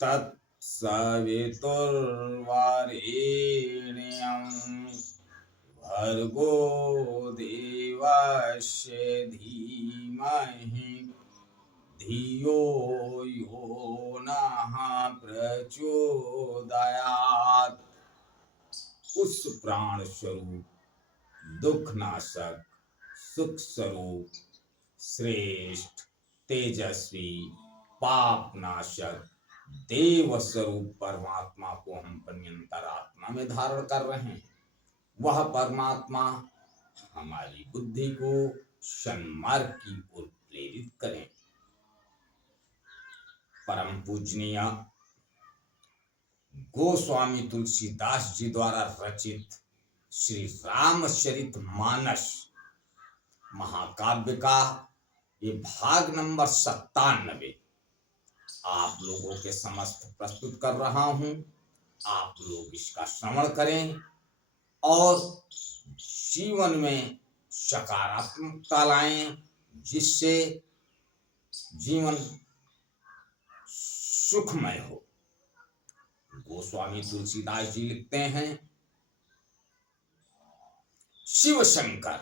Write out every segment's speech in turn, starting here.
तत्सवितुर्वरेण्यं भर्गो देवस्य धीमहि धियो यो नः प्रचोदयात्। उस प्राण स्वरूप, दुख नाशक, सुख स्वरूप, श्रेष्ठ, तेजस्वी, पाप नाशक, देव स्वरूप परमात्मा को हम अन्यंतरात्मा में धारण कर रहे हैं। वह परमात्मा हमारी बुद्धि को सन्मार्ग की ओर प्रेरित करें। परम पूजनीय गोस्वामी तुलसीदास जी द्वारा रचित श्री रामचरित मानस महाकाव्य का ये भाग नंबर 97 आप लोगों के समस्त प्रस्तुत कर रहा हूं। आप लोग इसका श्रवण करें और जीवन में सकारात्मकता लाएं, जिससे जीवन सुखमय हो। गोस्वामी तुलसीदास जी लिखते हैं, शिव शंकर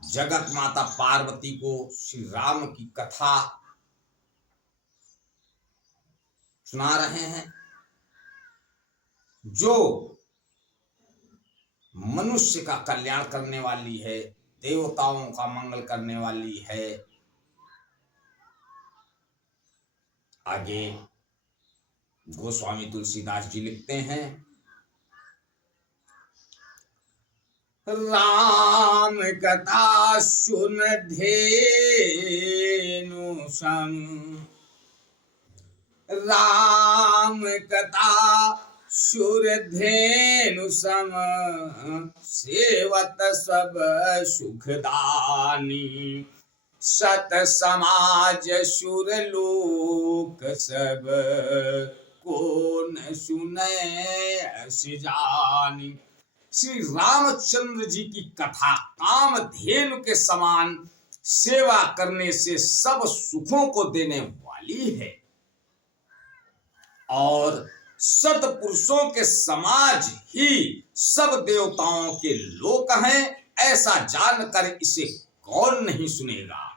जगत माता पार्वती को श्री राम की कथा सुना रहे हैं, जो मनुष्य का कल्याण करने वाली है, देवताओं का मंगल करने वाली है। आगे गोस्वामी तुलसीदास जी लिखते हैं, राम कथा सुन धेनु सम, राम कथा सुर धेनु सम, सेवत सब सुखदानी, सत समाज सुर लोक सब, कौन सुने ऐसी जानी। श्री रामचंद्र जी की कथा कामधेनु के समान सेवा करने से सब सुखों को देने वाली है और सत्पुरुषों के समाज ही सब देवताओं के लोक हैं, ऐसा जानकर इसे कौन नहीं सुनेगा।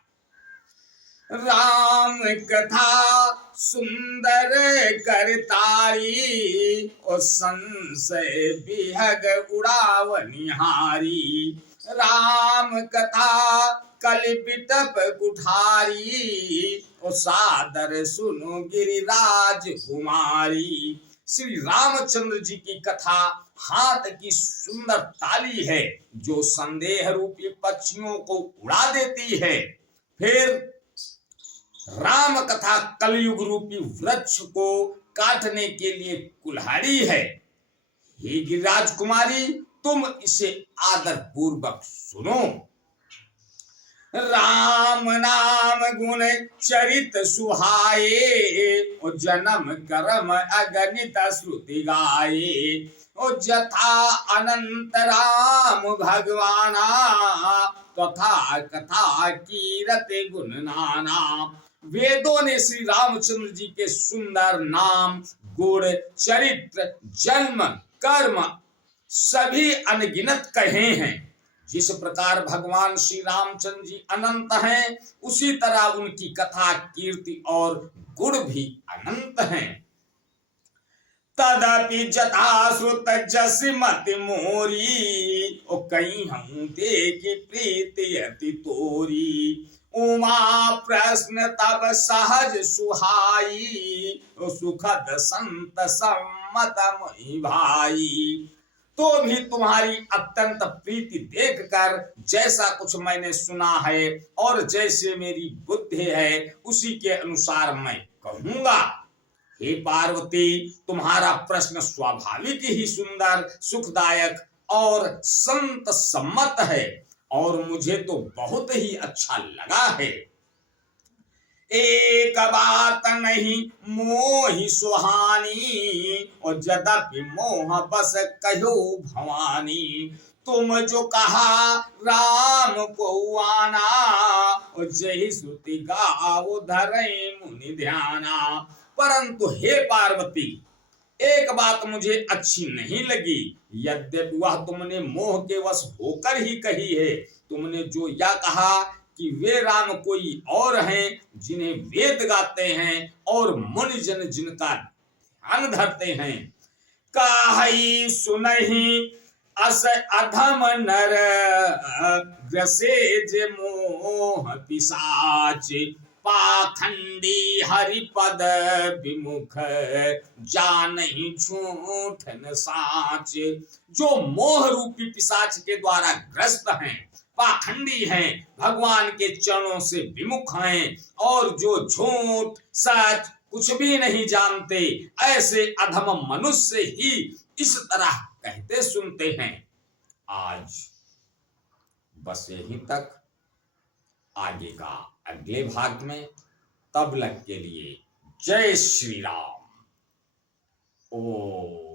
राम कथा सुंदर करतारी, और संशय विहग उड़ावनिहारी। राम कथा कलिपिटप कुठारी, और सादर सुनो गिरिराज कुमारी। श्री रामचंद्र जी की कथा हाथ की सुंदर ताली है, जो संदेह रूपी पक्षियों को उड़ा देती है। फिर राम कथा कलयुग रूपी वृक्ष को काटने के लिए कुल्हाड़ी है। हे गिरिराज कुमारी, तुम इसे आदर पूर्वक सुनो। राम नाम गुण चरित सुहाए, और जन्म कर्म अगणित श्रुति गाये। और जथा अनंत राम भगवाना, तथा कथा कीरत गुण नाना। वेदों ने श्री रामचंद्र जी के सुंदर नाम, गुण, चरित्र, जन्म, कर्म सभी अनगिनत कहे हैं। जिस प्रकार भगवान श्री रामचंद्र जी अनंत हैं, उसी तरह उनकी कथा, कीर्ति और गुण भी अनंत हैं। तदपि जथा श्रुत जस मति मोरी, ओ कहीं हम देखी प्रीति अति तोरी। उमा प्रश्न तब सहज सुहाई, सुखद संत सम्मत मोहि भाई। तो भी तुम्हारी अत्यंत प्रीति देखकर जैसा कुछ मैंने सुना है और जैसे मेरी बुद्धि है, उसी के अनुसार मैं कहूंगा। हे पार्वती, तुम्हारा प्रश्न स्वाभाविक ही सुंदर, सुखदायक और संत सम्मत है, और मुझे तो बहुत ही अच्छा लगा है। एक बात नहीं मोहि सुहानी, और जदपि मोह बस कहो भवानी। तुम जो कहा राम को आना, और जही श्रुति गाओ धरे मुनि ध्याना। परंतु हे पार्वती, एक बात मुझे अच्छी नहीं लगी। यद्यपि वह तुमने मोह के वश होकर ही कही है। तुमने जो यह कहा कि वे राम कोई और हैं जिन्हें वेद गाते हैं और मुनिजन जिनका ध्यान धरते हैं। काहई सुनहि अस अधम नर ग्रसे जे मोह पिशाच। पाखंडी हरिपद विमुख जानहि झूठन साच। जो मोह रूपी पिशाच के द्वारा ग्रस्त हैं, पाखंडी हैं, भगवान के चरणों से विमुख हैं और जो झूठ सच कुछ भी नहीं जानते, ऐसे अधम मनुष्य ही इस तरह कहते सुनते हैं। आज बस यहीं तक। आगे का अगले भाग में। तब तक के लिए जय श्री राम। ओ